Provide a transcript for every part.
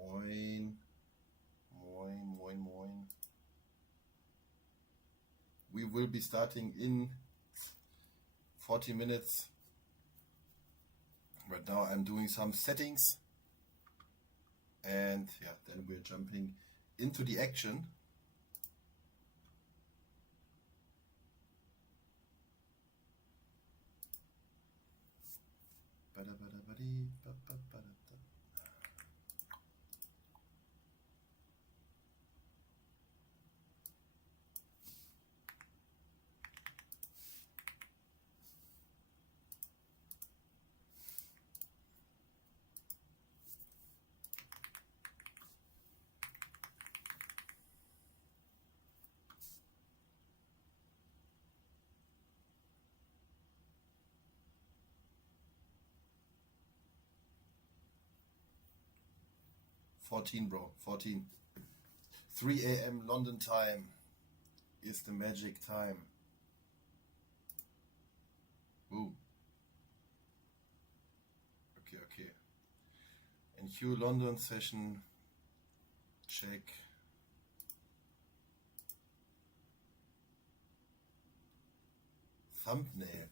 Moin. Moin, moin, moin. We will be starting in 40 minutes. Right now I'm doing some settings. And yeah, then we're jumping into the action. Bro, 14. 3 a.m. London time is the magic time. Ooh. Okay. And Hugh London session, check. Thumbnail.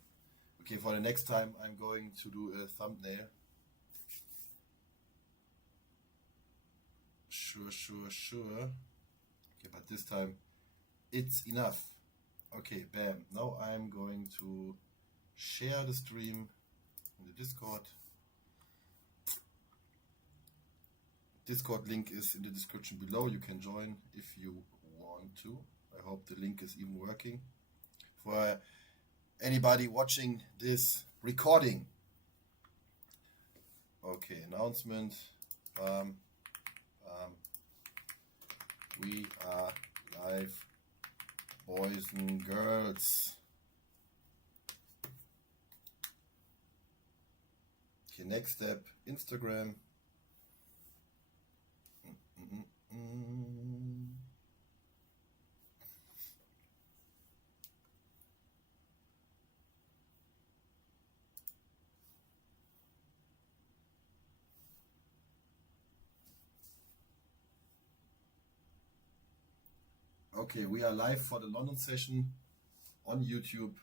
Okay, for the next time I'm going to do a thumbnail. Sure. Okay, but this time it's enough. Okay, bam. Now I'm going to share the stream in the Discord. Discord link is in the description below. You can join if you want to. I hope the link is even working. For anybody watching this recording. Okay, announcement. We are live, boys and girls. Okay, next step, Instagram. Okay, we are live for the London session on YouTube.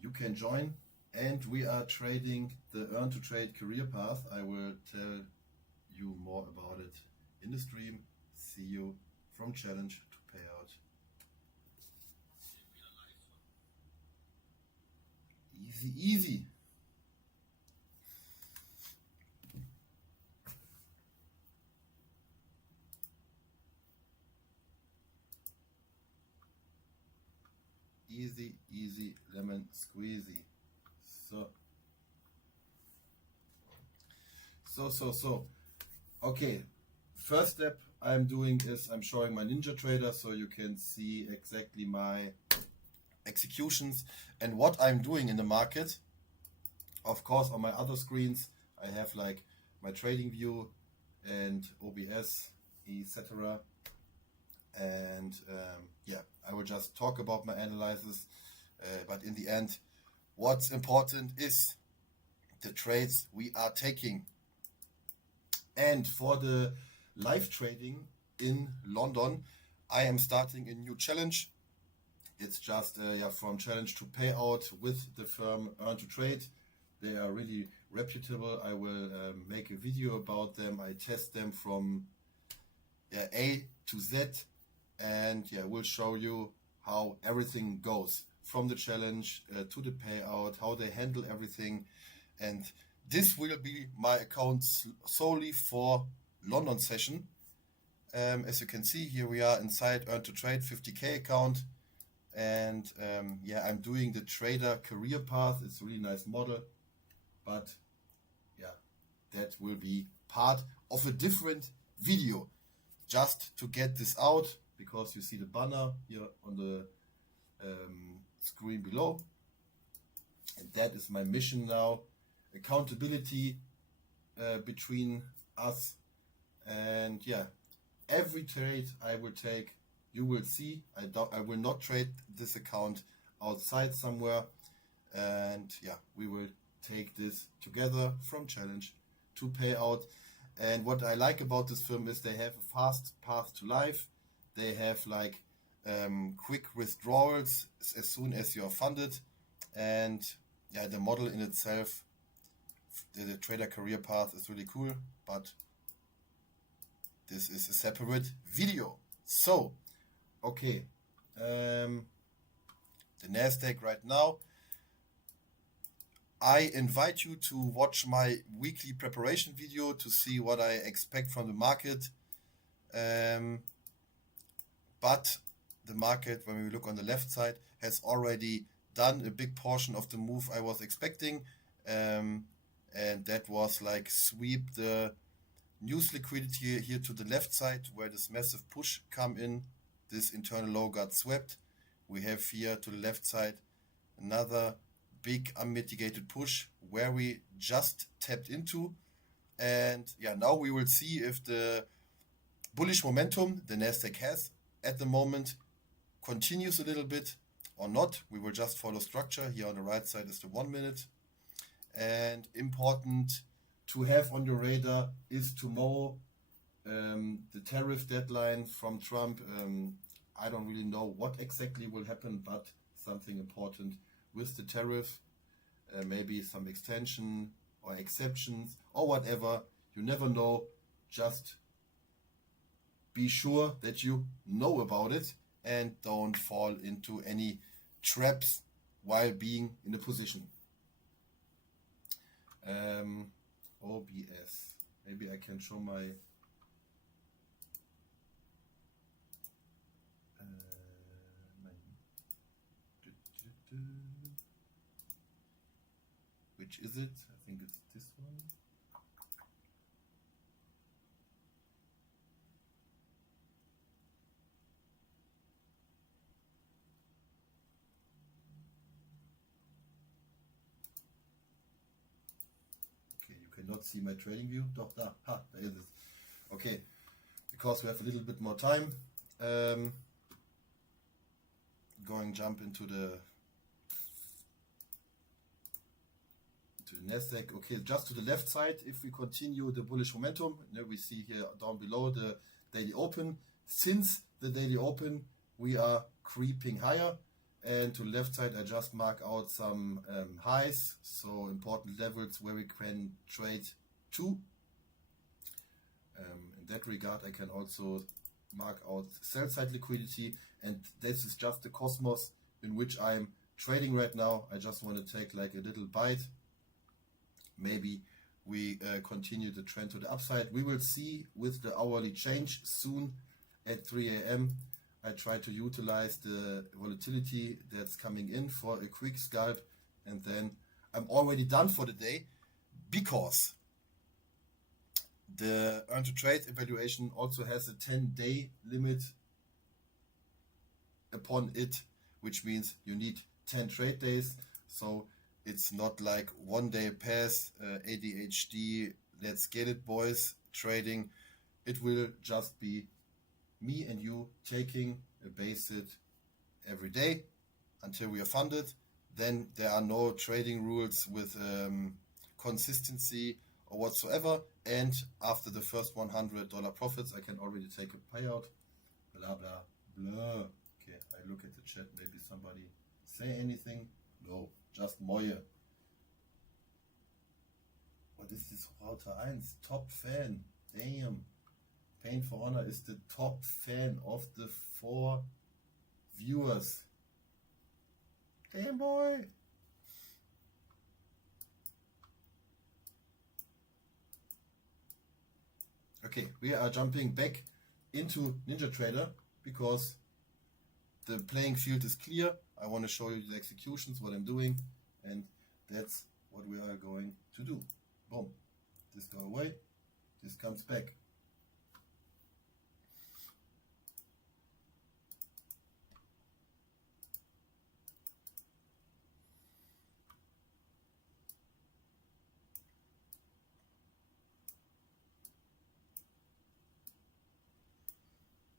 You can join, and we are trading the Earn2Trade career path. I will tell you more about it in the stream. See you from challenge to payout. Easy. Easy lemon squeezy. So. Okay, first step I'm doing is I'm showing my Ninja Trader so you can see exactly my executions and what I'm doing in the market. Of course, on my other screens I have like my trading view and OBS, etc. And yeah, I will just talk about my analysis, but in the end, what's important is the trades we are taking. And for the live trading in London, I am starting a new challenge. It's just from challenge to payout with the firm Earn2Trade. They are really reputable. I will make a video about them. I test them from A to Z. And we'll show you how everything goes from the challenge to the payout, how they handle everything. And this will be my account solely for London session. As you can see, here we are inside Earn2Trade 50k account. And I'm doing the trader career path. It's a really nice model. But that will be part of a different video. Just to get this out, because you see the banner here on the screen below. And that is my mission now. Accountability between us. And every trade I will take, you will see. I will not trade this account outside somewhere. And we will take this together from challenge to payout. And what I like about this firm is they have a fast path to life. They have like quick withdrawals as soon as you're funded. And yeah, the model in itself, the trader career path is really cool, but this is a separate video. So, okay, the Nasdaq right now. I invite you to watch my weekly preparation video to see what I expect from the market. But the market, when we look on the left side, has already done a big portion of the move I was expecting. And that was like sweep the news liquidity here to the left side where this massive push come in. This internal low got swept. We have here to the left side another big unmitigated push where we just tapped into. And yeah, now we will see if the bullish momentum the Nasdaq has at the moment continues a little bit or not. We will just follow structure. Here on the right side is the 1 minute. And important to have on your radar is tomorrow the tariff deadline from Trump. I don't really know what exactly will happen, but something important with the tariff, maybe some extension or exceptions or whatever. You never know. Just be sure that you know about it and don't fall into any traps while being in a position. OBS. Maybe I can show my which is it? I think it's this one. Okay, you cannot see my trading view. Doch, da, ha, there is it. Okay, because we have a little bit more time. Jump into the Nasdaq. Okay, just to the left side, if we continue the bullish momentum, we see here down below the daily open. Since the daily open, we are creeping higher. And to the left side, I just mark out some highs, so important levels where we can trade to. In that regard, I can also mark out sell side liquidity, and this is just the cosmos in which I'm trading right now. I just want to take like a little bite. Maybe we continue the trend to the upside. We will see with the hourly change soon at 3 a.m. I try to utilize the volatility that's coming in for a quick scalp, and then I'm already done for the day because the Earn2Trade evaluation also has a 10-day limit upon it, which means you need 10 trade days. So it's not like 1 day pass, ADHD, let's get it boys, trading. It will just be me and you taking a basic every day until we are funded. Then there are no trading rules with consistency or whatsoever. And after the first $100 profits, I can already take a payout. Blah, blah, blah. Okay, I look at the chat. Maybe somebody say anything. No, just Moje. What is this Router 1? Top fan. Damn. Pain for Honor is the top fan of the 4 viewers. Damn boy. Okay, we are jumping back into NinjaTrader because the playing field is clear. I want to show you the executions, what I'm doing, and that's what we are going to do. Boom. This goes away. This comes back.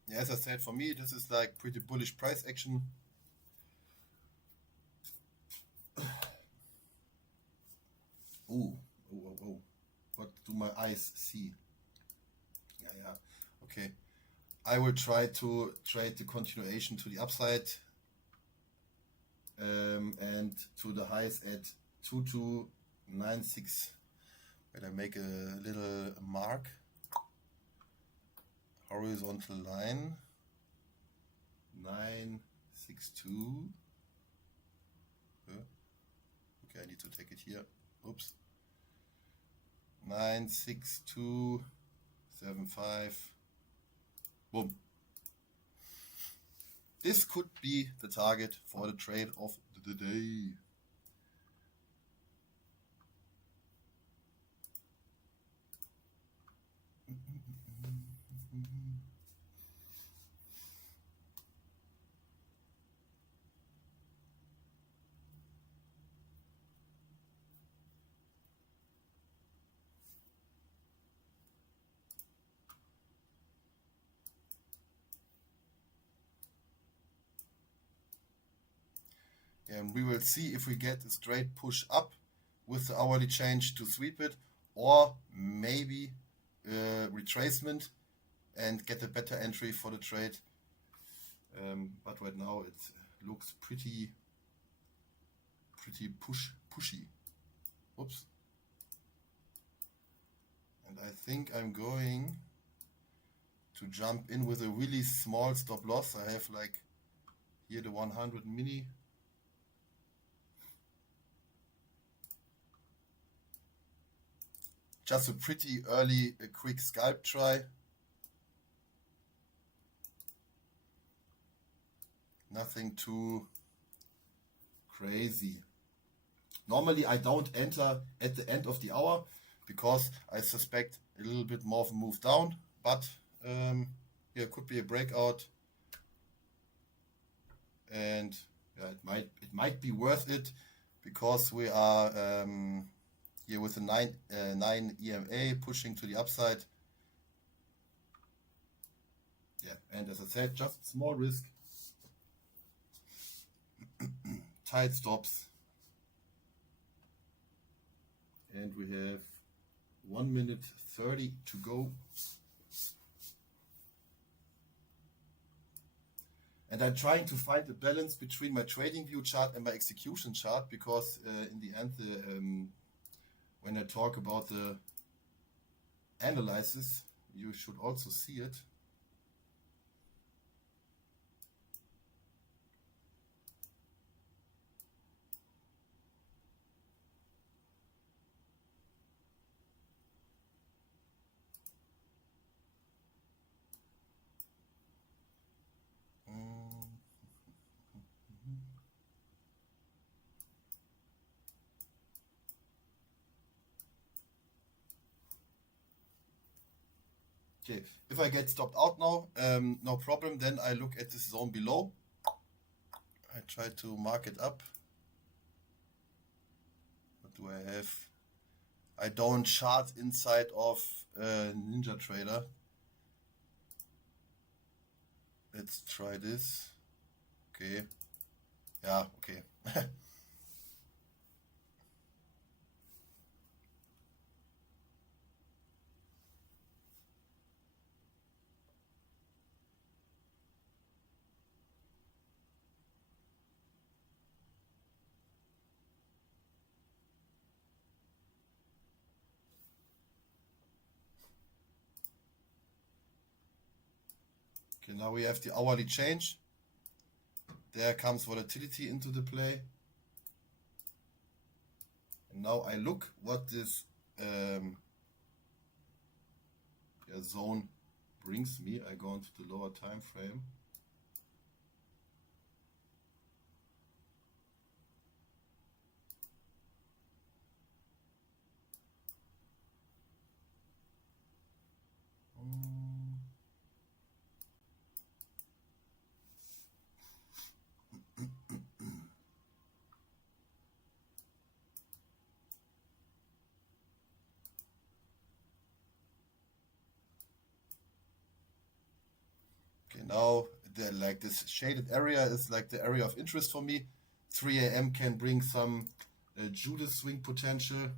Yeah, as I said, for me, this is like pretty bullish price action. my eyes see? Yeah. Okay. I will try to trade the continuation to the upside and to the highs at 2296. Wait, I make a little mark. Horizontal line 962. Okay, I need to take it here. Oops. 96275. Boom. This could be the target for the trade of the day. And we will see if we get a straight push up with the hourly change to sweep it, or maybe retracement and get a better entry for the trade. But right now it looks pretty pushy. Oops. And I think I'm going to jump in with a really small stop loss. I have like here the 100 mini. Just a pretty early, quick scalp try. Nothing too crazy. Normally I don't enter at the end of the hour because I suspect a little bit more of a move down, but yeah, it could be a breakout, and yeah, it might be worth it because we are here with the 9 EMA pushing to the upside. Yeah, and as I said, just small risk. Tight stops. And we have 1 minute 30 to go. And I'm trying to find a balance between my trading view chart and my execution chart, because in the end, when I talk about the analysis, you should also see it. Okay, if I get stopped out now, no problem. Then I look at this zone below. I try to mark it up. What do I have? I don't chart inside of NinjaTrader. Let's try this. Okay. Yeah, okay. Okay, now we have the hourly change. There comes volatility into the play. And now I look what this zone brings me. I go into the lower time frame. Okay, now like this shaded area is like the area of interest for me. 3 a.m. can bring some Judas swing potential.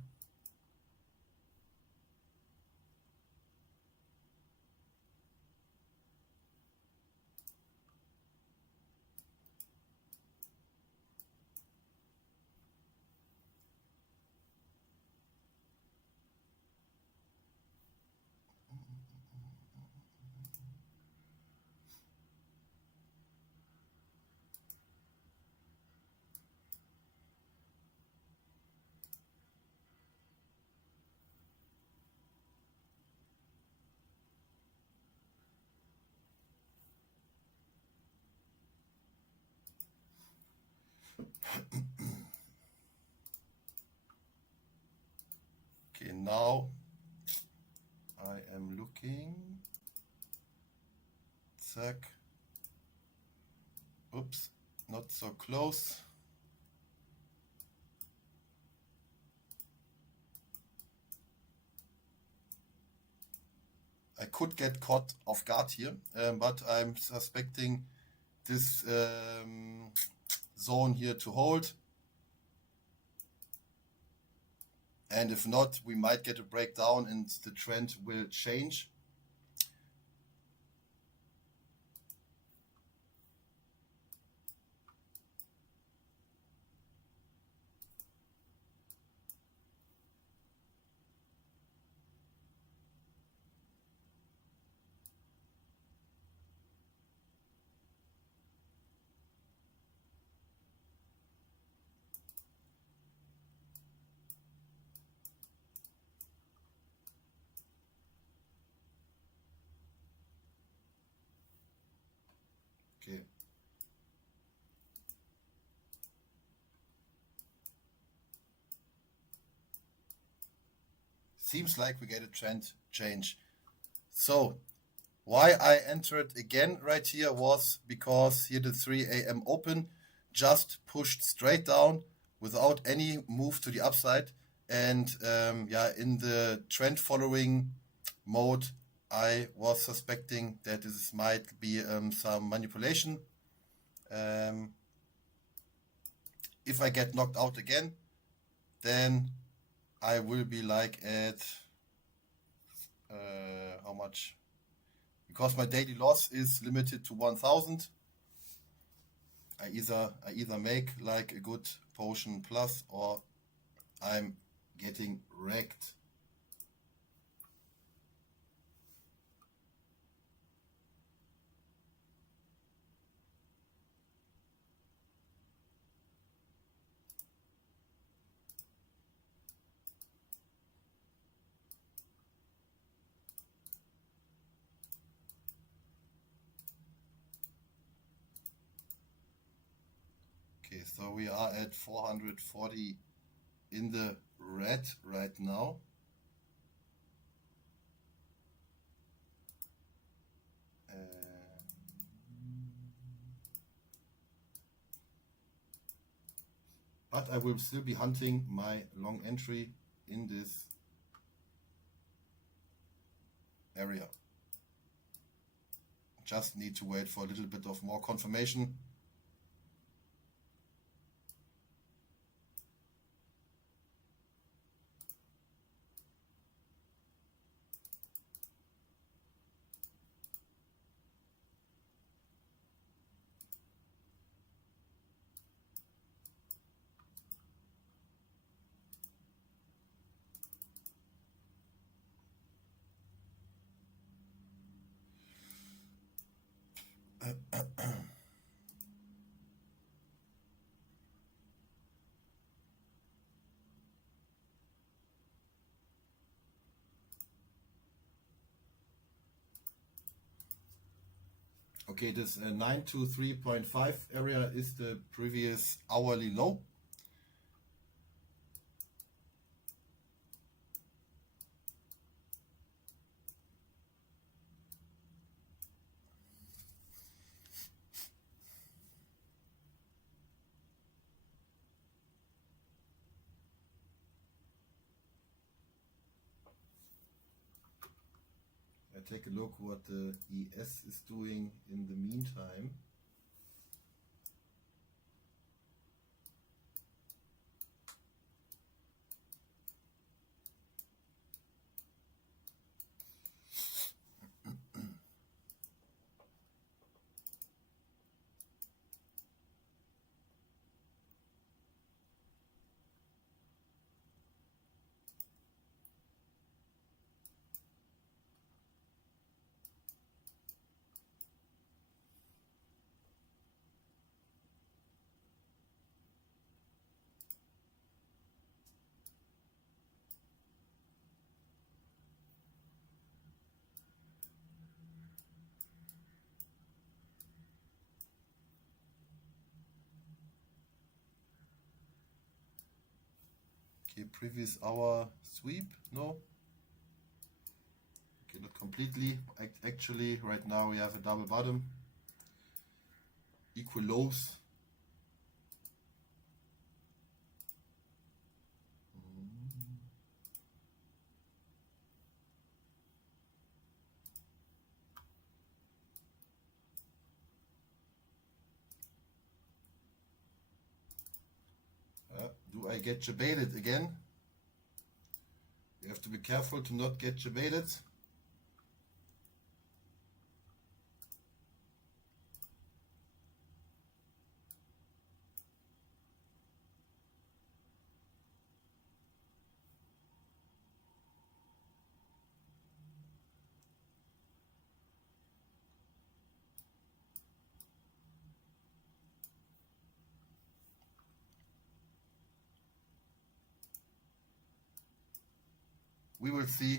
Okay, now I am looking. Zack. Oops, not so close. I could get caught off guard here, but I'm suspecting this zone here to hold. And if not, we might get a breakdown and the trend will change. Okay. Seems like we get a trend change. So why I entered again right here was because here the 3 a.m. open just pushed straight down without any move to the upside. And yeah, in the trend following mode, I was suspecting that this might be some manipulation. If I get knocked out again, then I will be like at how much? Because my daily loss is limited to 1,000. I either make like a good potion plus or I'm getting wrecked. Okay, so we are at 440 in the red right now. But I will still be hunting my long entry in this area. Just need to wait for a little bit of more confirmation. Okay, this 923.5 area is the previous hourly low. Take a look what the ES is doing in the meantime. Okay, previous hour sweep, no. Okay, not completely. Actually, right now we have a double bottom, equal lows. Do I get jebaited again? You have to be careful to not get jebaited. We will see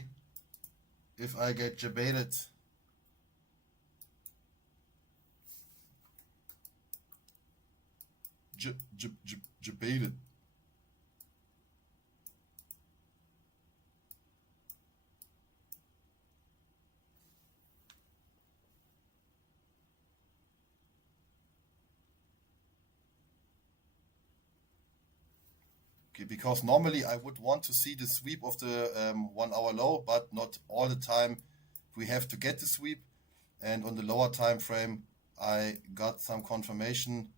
if I get jebaited. Jebaited. Okay, because normally I would want to see the sweep of the 1 hour low, but not all the time we have to get the sweep. And on the lower time frame, I got some confirmation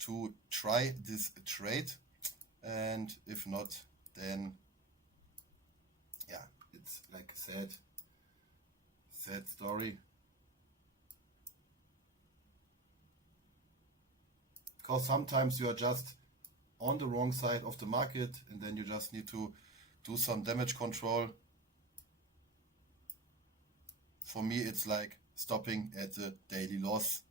to try this trade. And if not, then yeah, it's like a sad story. Because sometimes you are just on the wrong side of the market, and then you just need to do some damage control. For me, it's like stopping at the daily loss.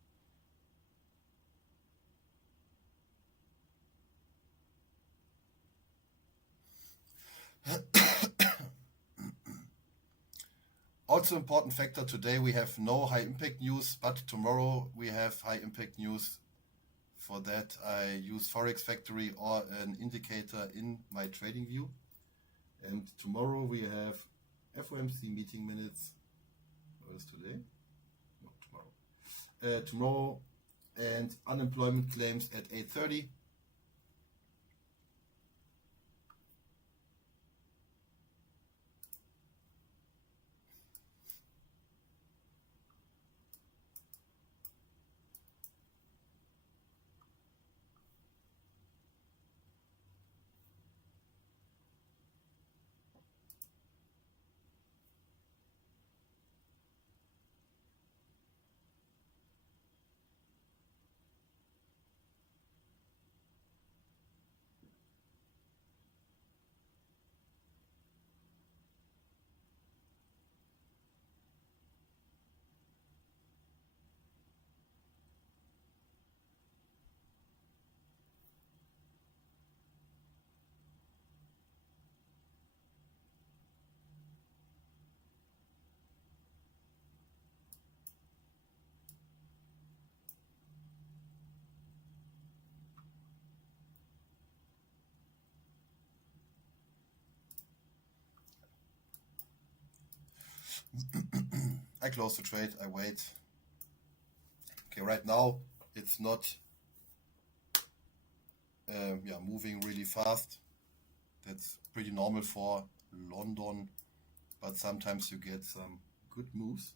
Also important factor, today we have no high impact news, but tomorrow we have high impact news. For that, I use Forex Factory or an indicator in my trading view. And tomorrow we have FOMC meeting minutes. What is today? No, tomorrow. Tomorrow, and unemployment claims at 8:30. I close the trade, I wait. Okay, right now it's not moving really fast. That's pretty normal for London, but sometimes you get some good moves.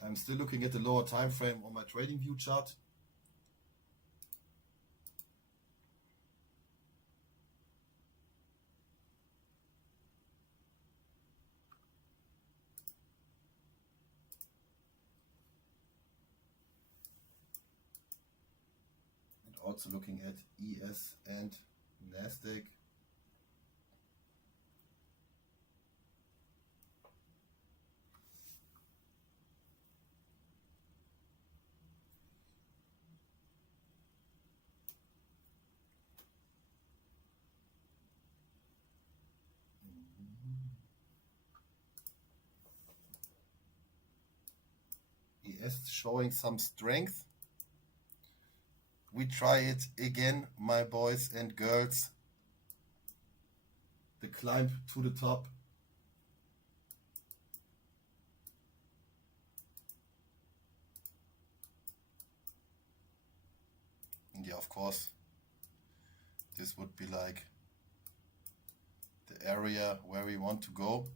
I'm still looking at the lower time frame on my trading view chart. also looking at ES and Nasdaq. ES showing some strength. We try it again, my boys and girls. The climb to the top. And yeah, of course, this would be like the area where we want to go.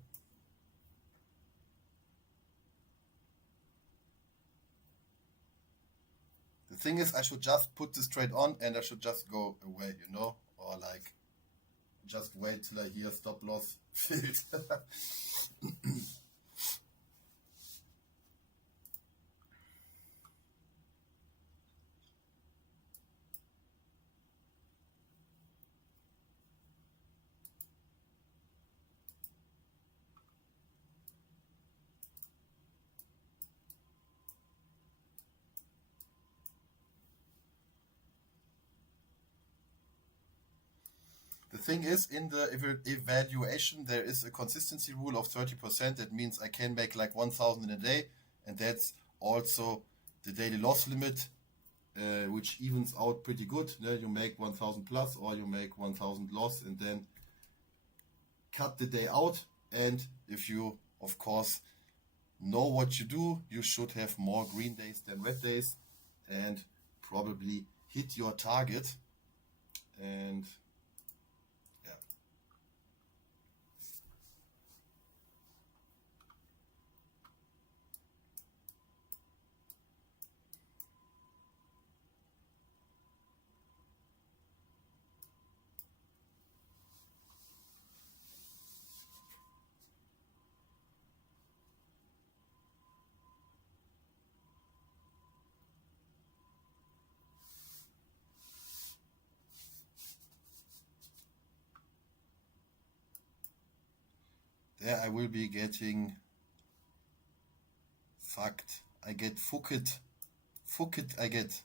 The thing is, I should just put this trade on and I should just go away, you know, or like just wait till I hear stop loss filled. The thing is, in the evaluation, there is a consistency rule of 30%. That means I can make like 1,000 in a day, and that's also the daily loss limit, which evens out pretty good. You make 1,000 plus, or you make 1,000 loss, and then cut the day out. And if you, of course, know what you do, you should have more green days than red days, and probably hit your target. And there I will be getting fucked. I get fucked. Fucked I get.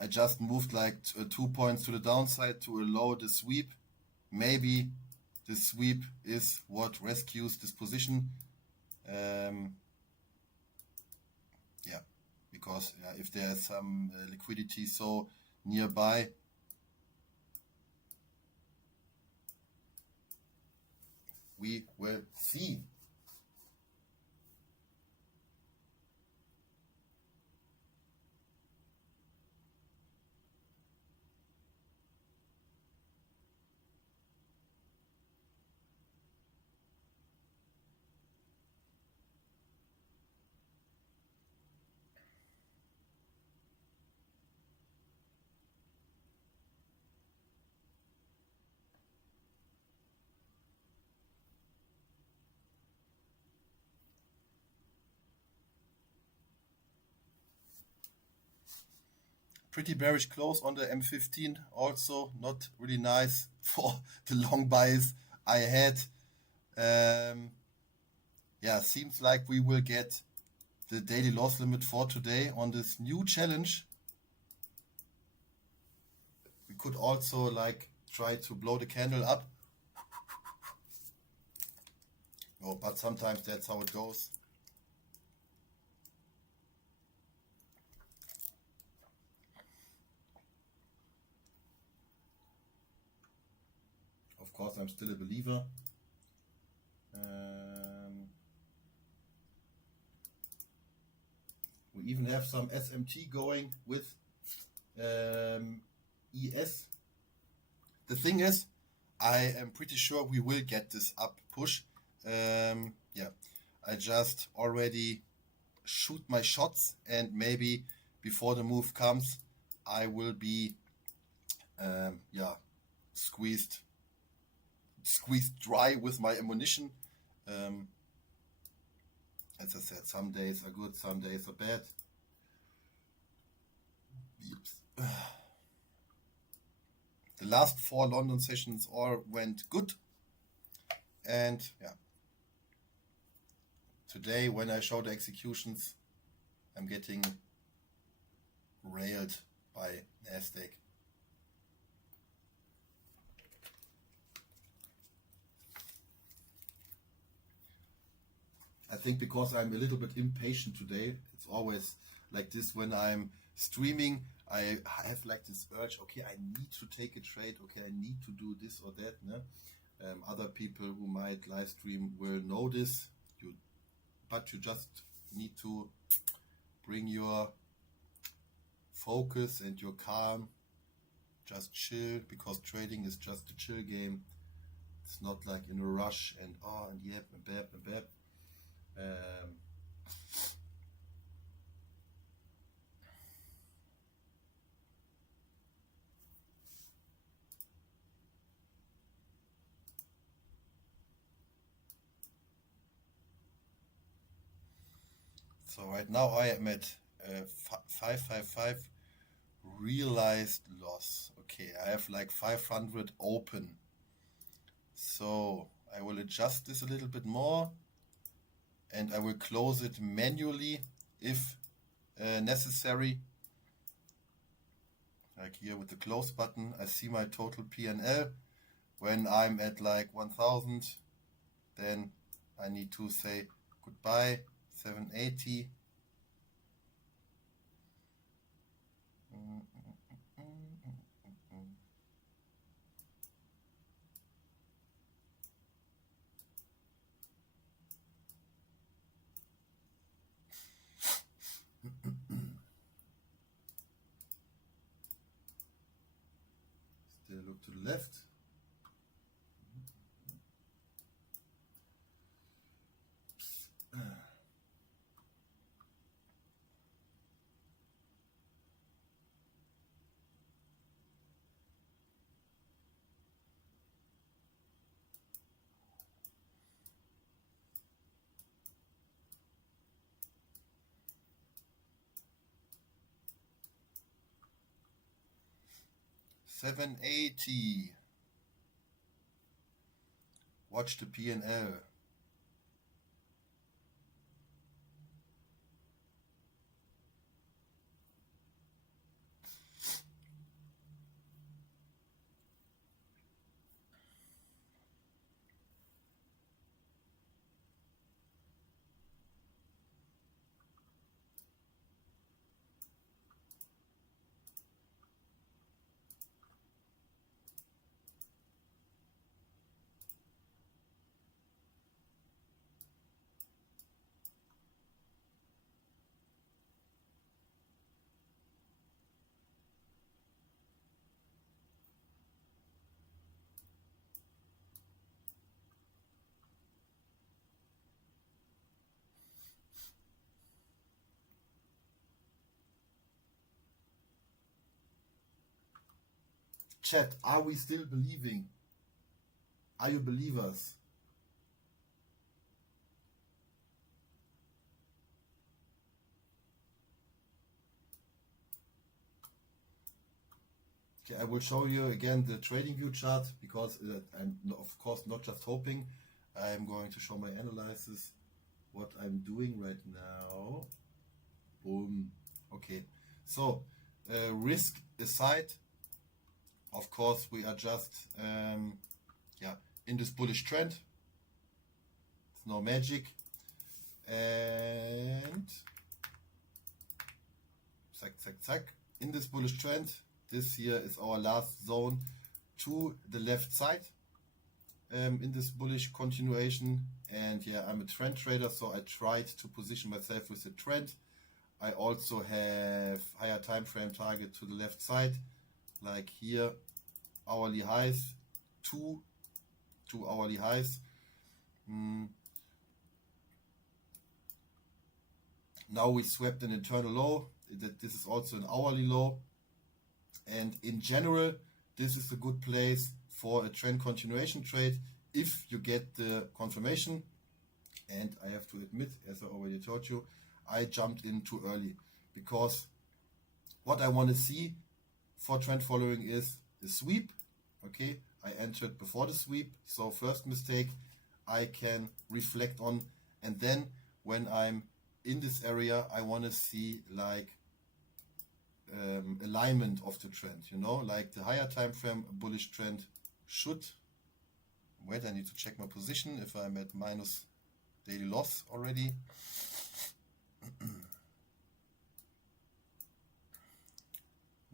I just moved like 2 points to the downside to allow the sweep. Maybe the sweep is what rescues this position. Yeah, because if there's some liquidity so nearby, we will see. Pretty bearish close on the M15, also not really nice for the long buys I had. Yeah, seems like we will get the daily loss limit for today on this new challenge. We could also like try to blow the candle up. Oh, but sometimes that's how it goes. Of course, I'm still a believer. We even have some SMT going with ES. The thing is, I am pretty sure we will get this up push. Yeah, I just already shoot my shots, and maybe before the move comes, I will be squeezed dry with my ammunition. As I said, some days are good, some days are bad. The last 4 London sessions all went good. And yeah, today when I show the executions, I'm getting railed by Nasdaq. I think because I'm a little bit impatient today. It's always like this when I'm streaming. I have like this urge, okay, I need to take a trade, okay, I need to do this or that. Ne? Other people who might live stream will know this, but you just need to bring your focus and your calm, just chill, because trading is just a chill game. It's not like in a rush and yep and bap and bap. So right now I am at 555 realized loss. Okay, I have like 500 open. So I will adjust this a little bit more and I will close it manually if necessary. Like here with the close button, I see my total P&L. When I'm at like 1000, then I need to say goodbye. 780. Still look to the left. 780. Watch the P&L. Chat, are we still believing? Are you believers? Okay, I will show you again the trading view chart because I'm of course not just hoping. I'm going to show my analysis, what I'm doing right now. Boom. Okay, so risk aside, of course we are just in this bullish trend. It's no magic. And zack. In this bullish trend, this here is our last zone to the left side in this bullish continuation. And yeah, I'm a trend trader, so I tried to position myself with a trend. I also have higher time frame target to the left side, like here, hourly highs, two hourly highs. Now we swept an internal low. This is also an hourly low. And in general, this is a good place for a trend continuation trade if you get the confirmation. And I have to admit, as I already told you, I jumped in too early, because what I want to see for trend following is the sweep. Okay, I entered before the sweep, so first mistake I can reflect on, and then when I'm in this area, I want to see like alignment of the trend, you know, like the higher time frame bullish trend should. Wait, I need to check my position if I'm at minus daily loss already.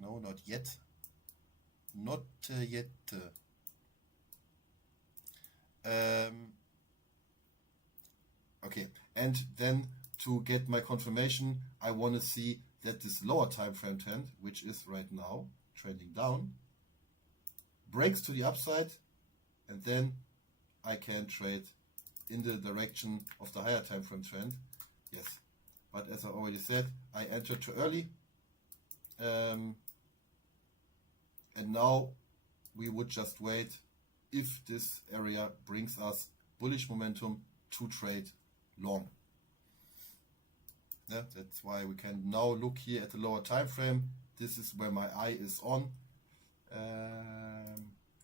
No, not yet. Not yet. Okay, and then to get my confirmation, I want to see that this lower time frame trend, which is right now trending down, breaks to the upside, and then I can trade in the direction of the higher time frame trend. Yes, but as I already said, I entered too early, and now we would just wait if this area brings us bullish momentum to trade long. Yeah, that's why we can now look here at the lower time frame. This is where my eye is on.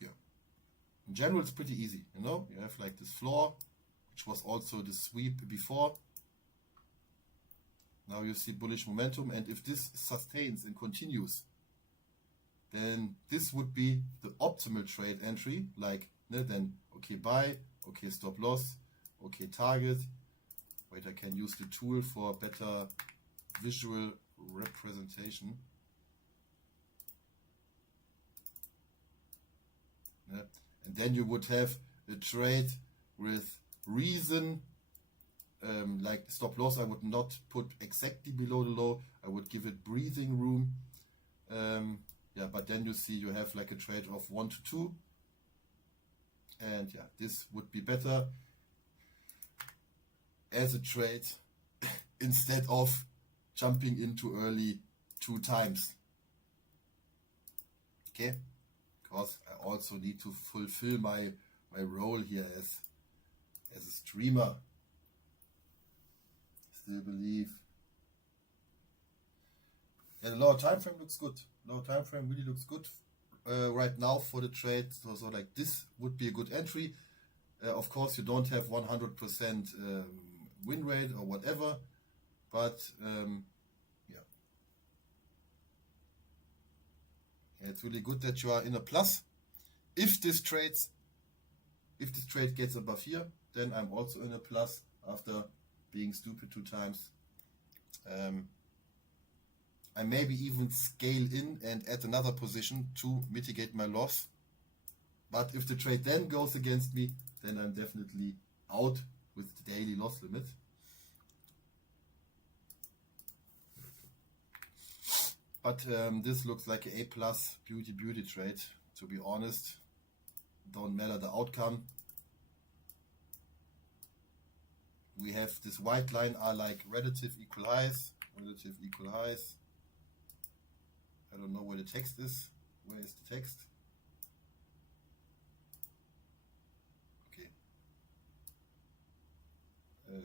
Yeah, in general it's pretty easy, you know. You have like this floor, which was also the sweep before. Now you see bullish momentum, and if this sustains and continues, then this would be the optimal trade entry. Like, then okay buy, okay stop loss, okay target. Wait, I can use the tool for better visual representation. Yeah. And then you would have a trade with reason. Like stop loss, I would not put exactly below the low. I would give it breathing room. Yeah, but then you see you have like a trade of 1 to 2. And yeah, this would be better as a trade instead of jumping in too early 2 times. Okay, because I also need to fulfill my role here as a streamer. Still believe. Yeah, the lower time frame looks good. Lower time frame really looks good right now for the trade. So like this would be a good entry. Of course, you don't have 100% win rate or whatever, but yeah, it's really good that you are in a plus. If this trade gets above here, then I'm also in a plus after being stupid 2 times. I maybe even scale in and add another position to mitigate my loss. But if the trade then goes against me, then I'm definitely out with the daily loss limit. But this looks like an A+ beauty trade, to be honest. Don't matter the outcome. We have this white line are like relative equal highs. I don't know where the text is. Where is the text? Okay. Okay,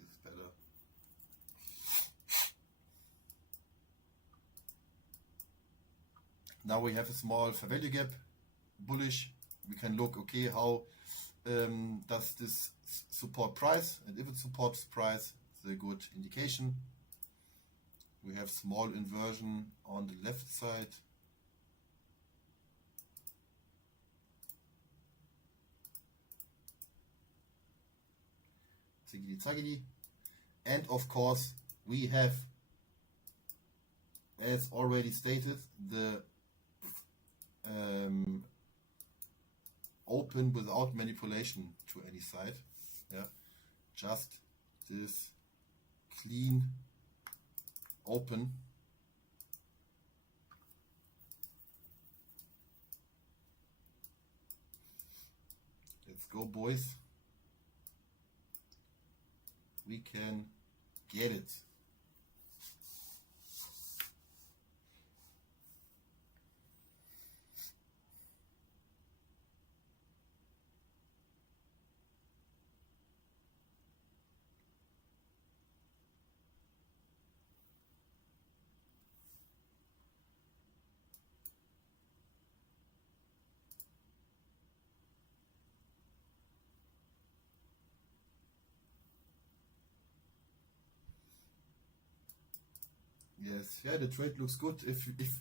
this is better. Now we have a small fair value gap, bullish. We can look, okay, how does this support price, and if it supports price, it's a good indication. We have small inversion on the left side. Ziggity zaggity. And of course, we have, as already stated, the open without manipulation to any side. Yeah, just this clean open. Let's go, boys. We can get it. Yes, yeah, the trade looks good.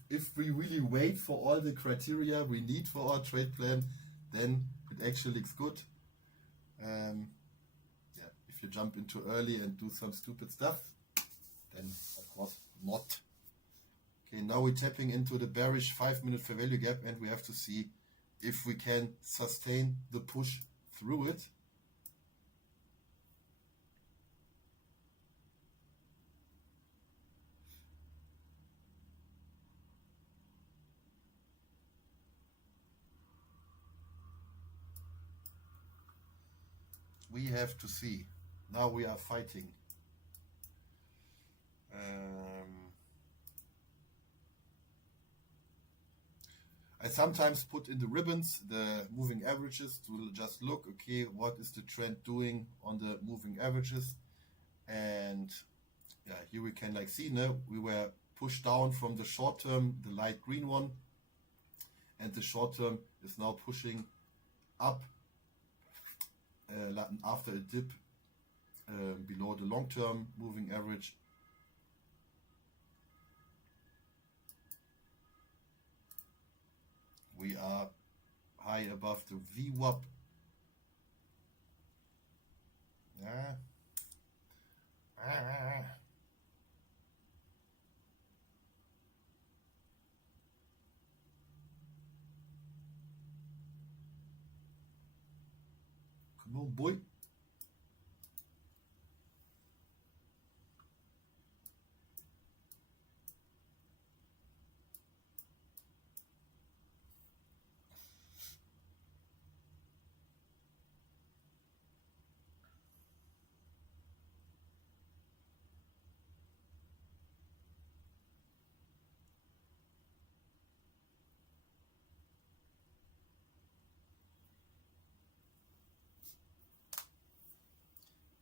If we really wait for all the criteria we need for our trade plan, then it actually looks good. Yeah, if you jump in too early and do some stupid stuff, then of course not. Okay, now we're tapping into the bearish 5-minute fair value gap, and we have to see if we can sustain the push through it. We have to see. Now we are fighting. I sometimes put in the ribbons the moving averages to just look, okay, what is the trend doing on the moving averages? And yeah, here we can like see, no, we were pushed down from the short term, the light green one, and the short term is now pushing up after a dip below the long term moving average. We are high above the VWAP. Yeah. Come on, boy.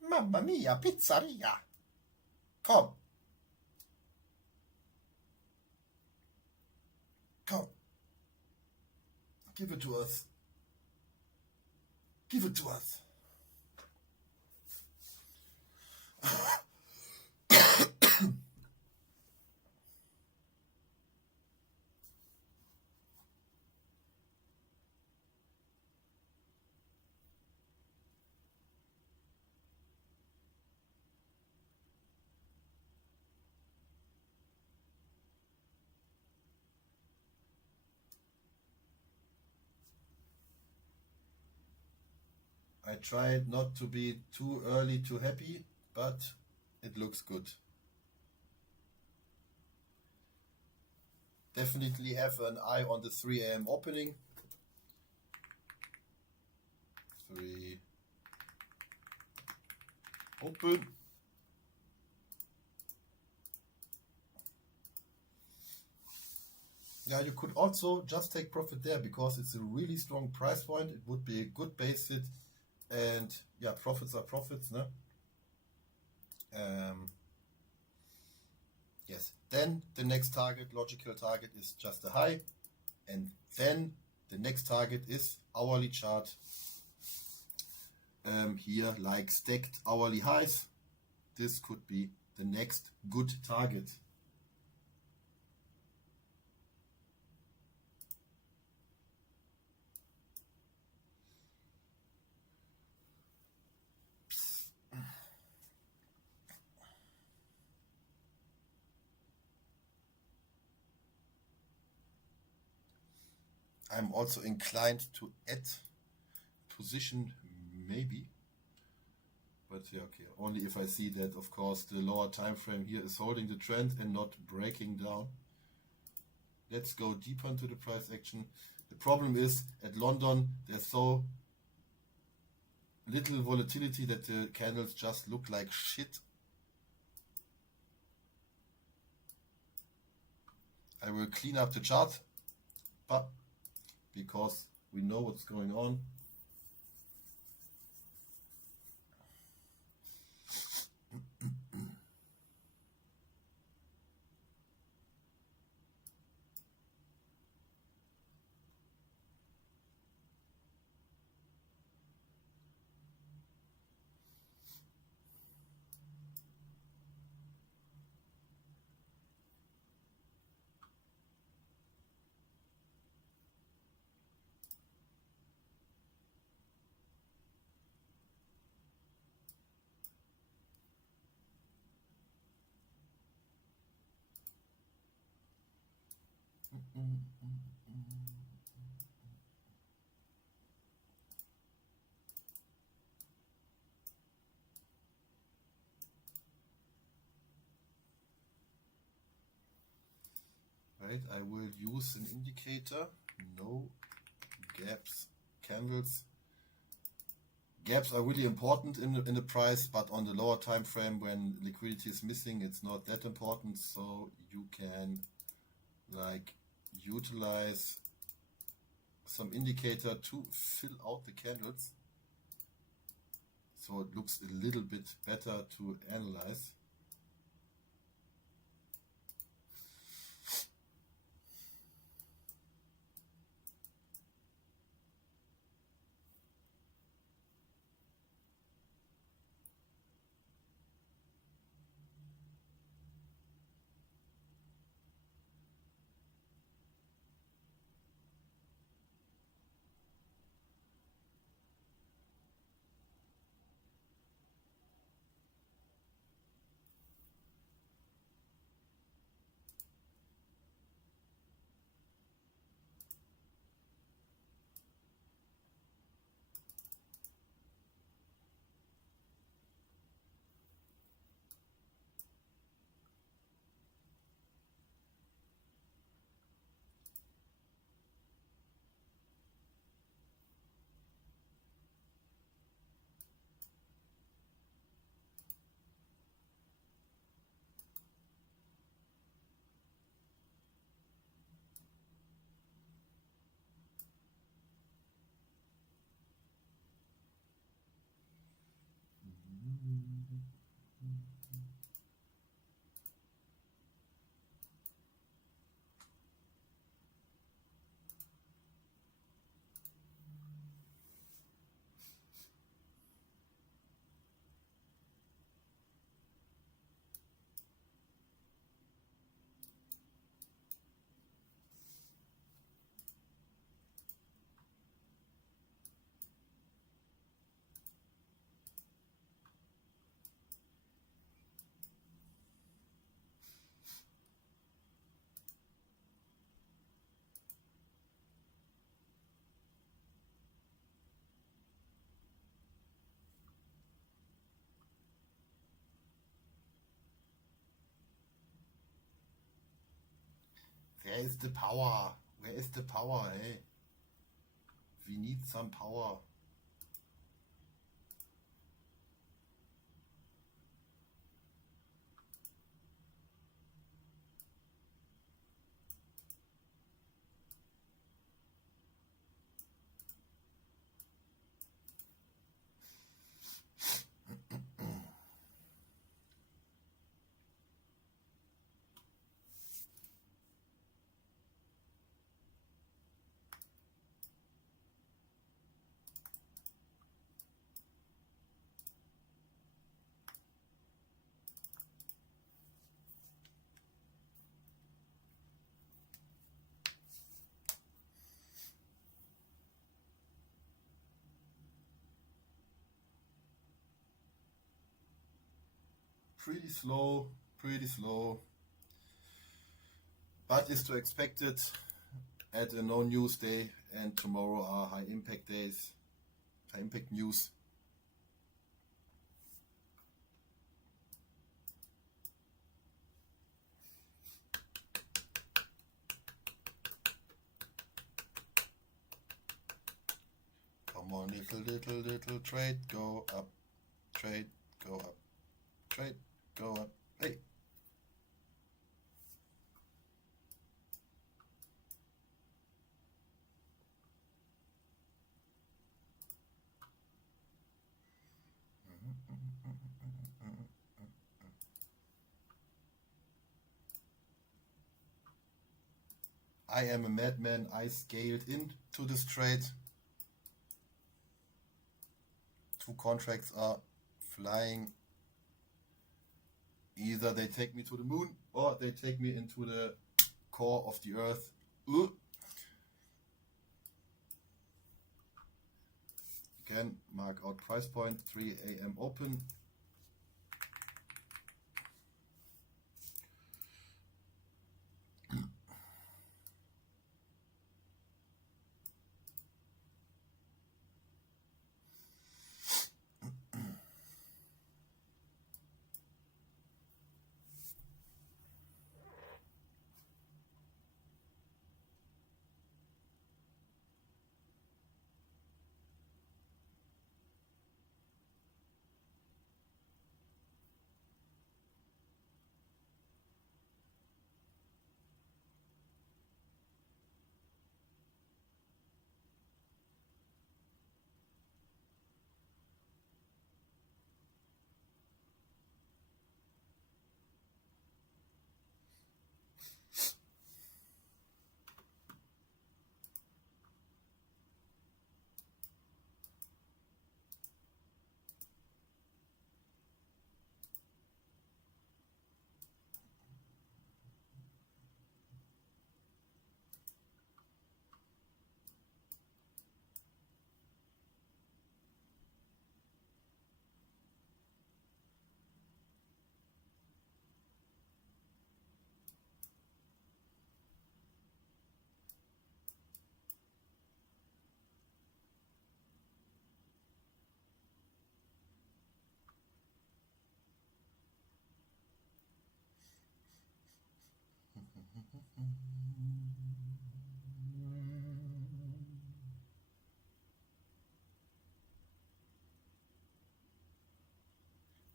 Mamma mia, pizzeria. Komm. Komm. Give it to us. Give it to us. I tried not to be too early, too happy, but it looks good. Definitely have an eye on the 3 a.m. opening. 3 open. Yeah, you could also just take profit there because it's a really strong price point. It would be a good base hit, and yeah, profits are profits, no? Yes, then the next target, logical target, is just a high, and then the next target is hourly chart. Here, like stacked hourly highs. This could be the next good target. I'm also inclined to add position, maybe. But yeah, okay, only if I see that, of course, the lower time frame here is holding the trend and not breaking down. Let's go deeper into the price action. The problem is, at London, there's so little volatility that the candles just look like shit. I will clean up the chart, but because we know what's going on. Right, I will use an indicator. No gaps, candles. Gaps are really important in the price, but on the lower time frame when liquidity is missing, it's not that important. So you can like utilize some indicator to fill out the candles, so it looks a little bit better to analyze. Where is the power? Where is the power, hey? We need some power. Pretty slow, but is to expect it at a no news day, and tomorrow are high impact days, high impact news. Come on, little trade, go up, trade, go up, trade, go up, hey. I am a madman, I scaled into this trade. Two contracts are flying. Either they take me to the moon or they take me into the core of the earth. Again, mark out price point, 3 a.m. open.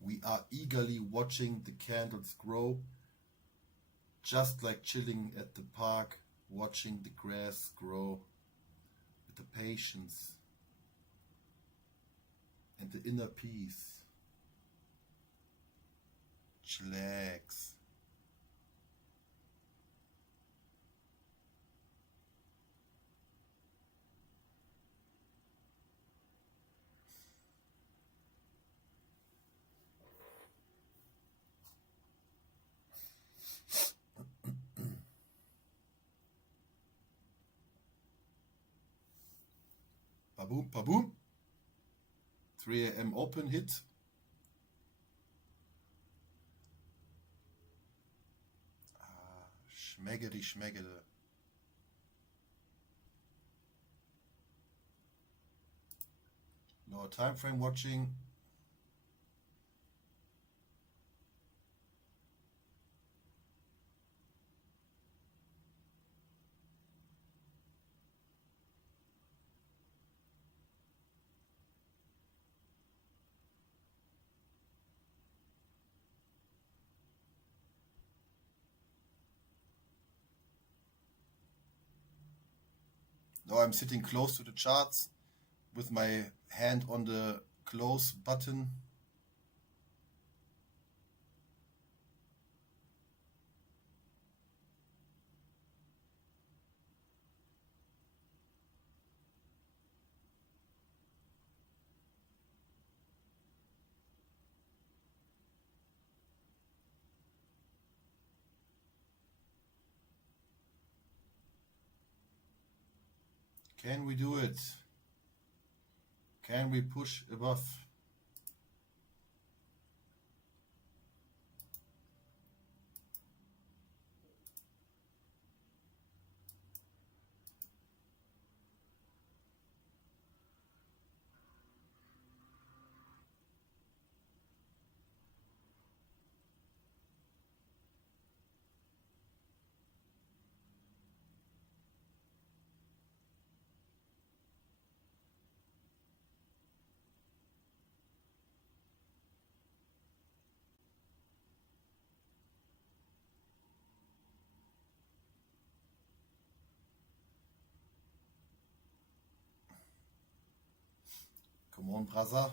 We are eagerly watching the candles grow, just like chilling at the park, watching the grass grow with the patience and the inner peace. Chillax. Baboom, baboom. 3 a.m. open hit. Schmeggedy, schmeggede. No time frame watching. Now I'm sitting close to the charts with my hand on the close button. Can we do it? Can we push above? Come on, brother.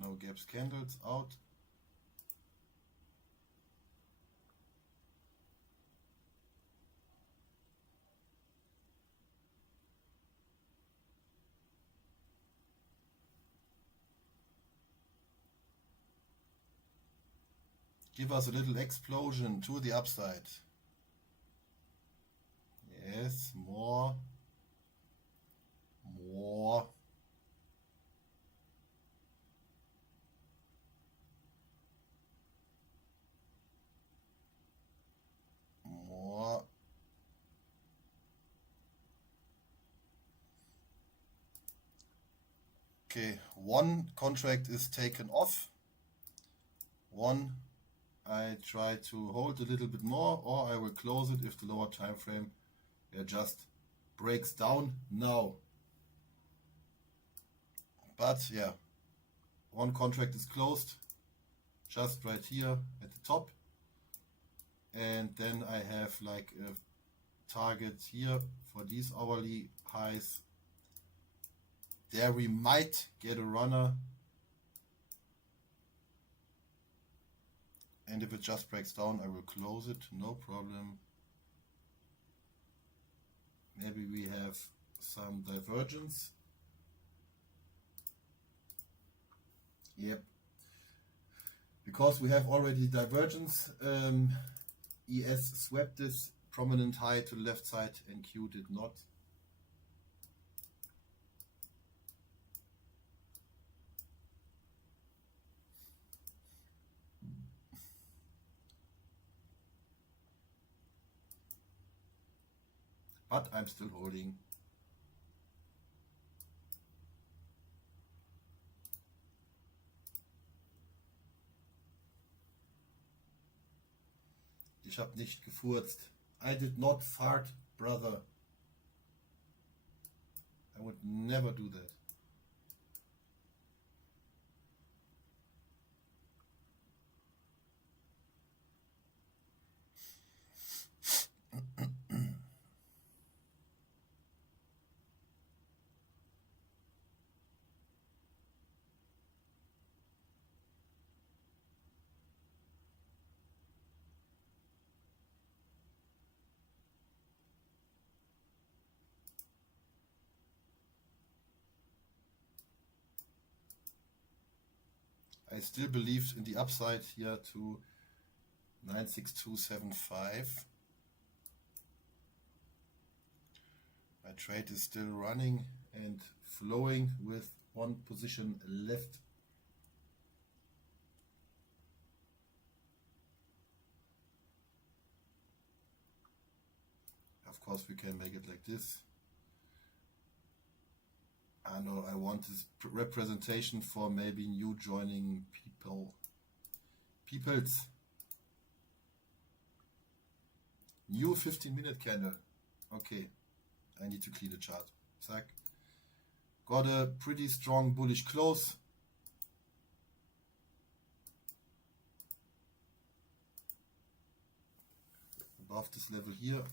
No gaps candles out. Give us a little explosion to the upside. Yes, more. More. More. Okay, one contract is taken off. One I try to hold a little bit more, or I will close it if the lower time frame just breaks down now. But yeah, one contract is closed just right here at the top, and then I have like a target here for these hourly highs. There we might get a runner, and if it just breaks down, I will close it, no problem. Maybe we have some divergence. Yep. Because we have already divergence, ES swept this prominent high to the left side and Q did not. But I'm still holding. Ich habe nicht gefurzt. I did not fart, brother. I would never do that. I still believed in the upside here to 96275. My trade is still running and flowing with one position left. Of course we can make it like this. I know I want this representation for maybe new joining peoples. New 15-minute candle. Okay, I need to clean the chart. Zack. Got a pretty strong bullish close. Above this level here.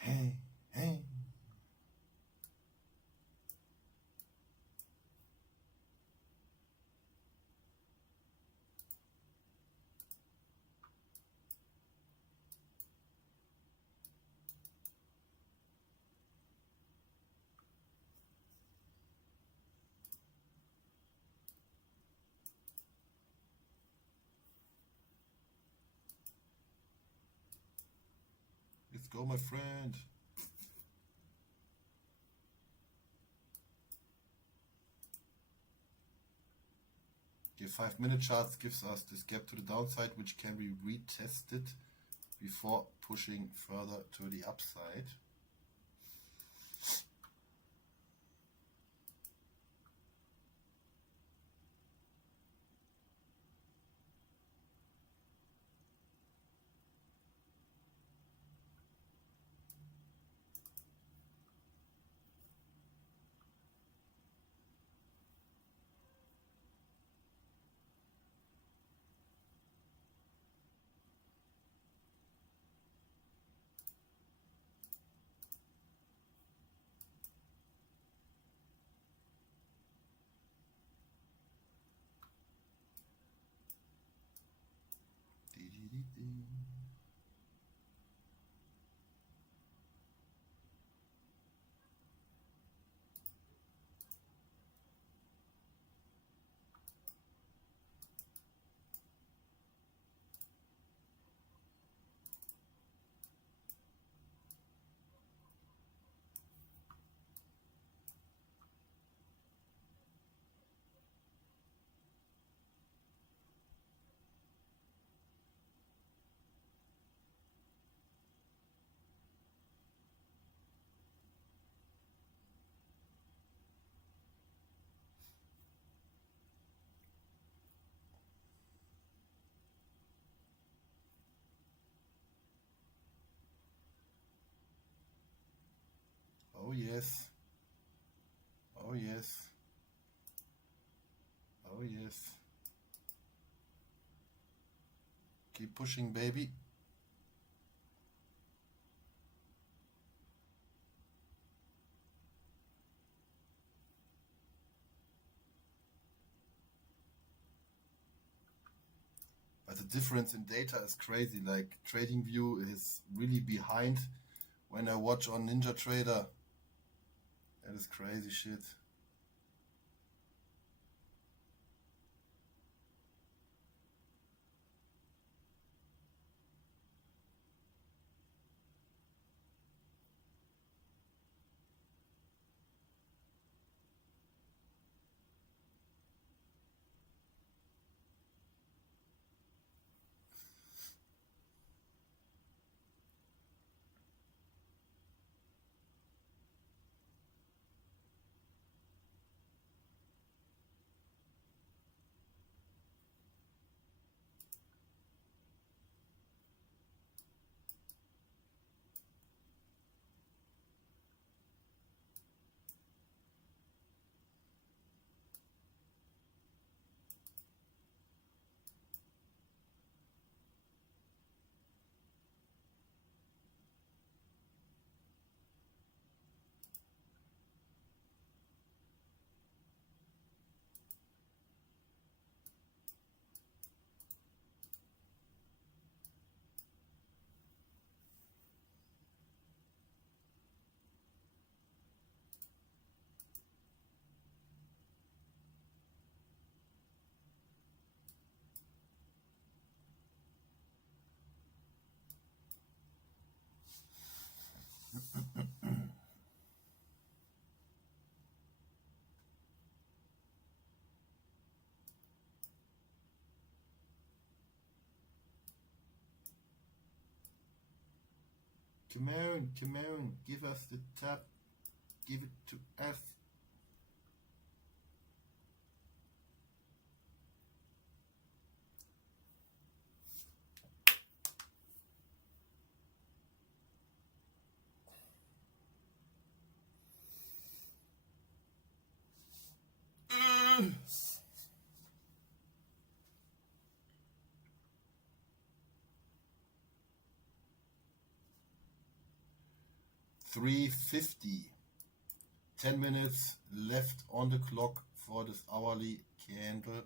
Hey. Let's go, my friend. The 5-minute charts gives us this gap to the downside, which can be retested before pushing further to the upside. Oh yes. Oh yes. Oh yes. Keep pushing, baby. But the difference in data is crazy. Like TradingView is really behind when I watch on NinjaTrader. That is crazy shit. Come on, come on. Give us the tap. Give it to us. $3.50. 10 minutes left on the clock for this hourly candle.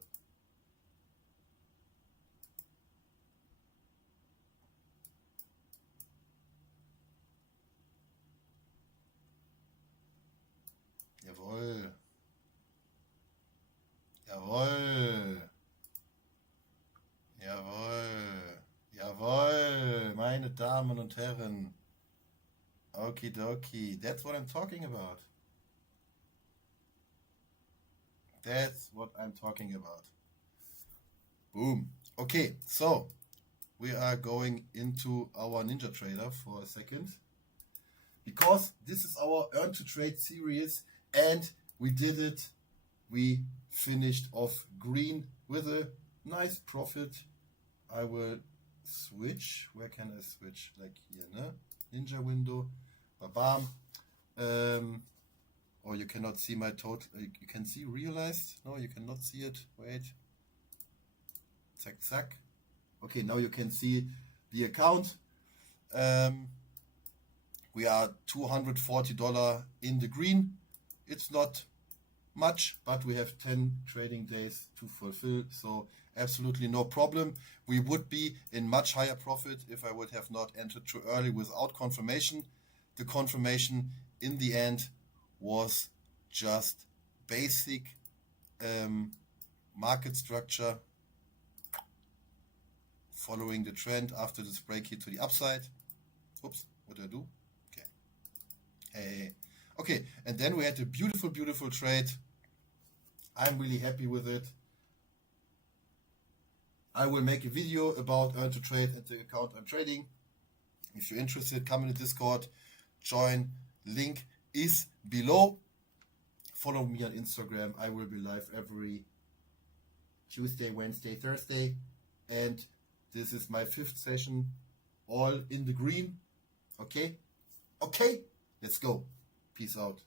Jawohl. Jawohl. Jawohl. Jawohl, meine Damen und Herren. Okie dokie. That's what I'm talking about. That's what I'm talking about. Boom. Okay, so we are going into our NinjaTrader for a second, because this is our Earn2Trade series, and we did it. We finished off green with a nice profit. I will switch. Where can I switch? Like here, ne? Ninja window. Bam. Oh, you cannot see my total. You can see realized. No, you cannot see it. Wait. Zack, zack. Okay, now you can see the account. We are $240 in the green. It's not much, but we have 10 trading days to fulfill, so absolutely no problem. We would be in much higher profit if I would have not entered too early without confirmation. The confirmation in the end was just basic market structure following the trend after this break here to the upside. Oops, what did I do? Okay. Hey. Okay, and then we had a beautiful, beautiful trade. I'm really happy with it. I will make a video about Earn2Trade and the account I'm trading. If you're interested, come in the Discord, join. Link is below. Follow me on Instagram. I will be live every Tuesday, Wednesday, Thursday. And this is my 5th session, all in the green. Okay? Okay, let's go. Peace out.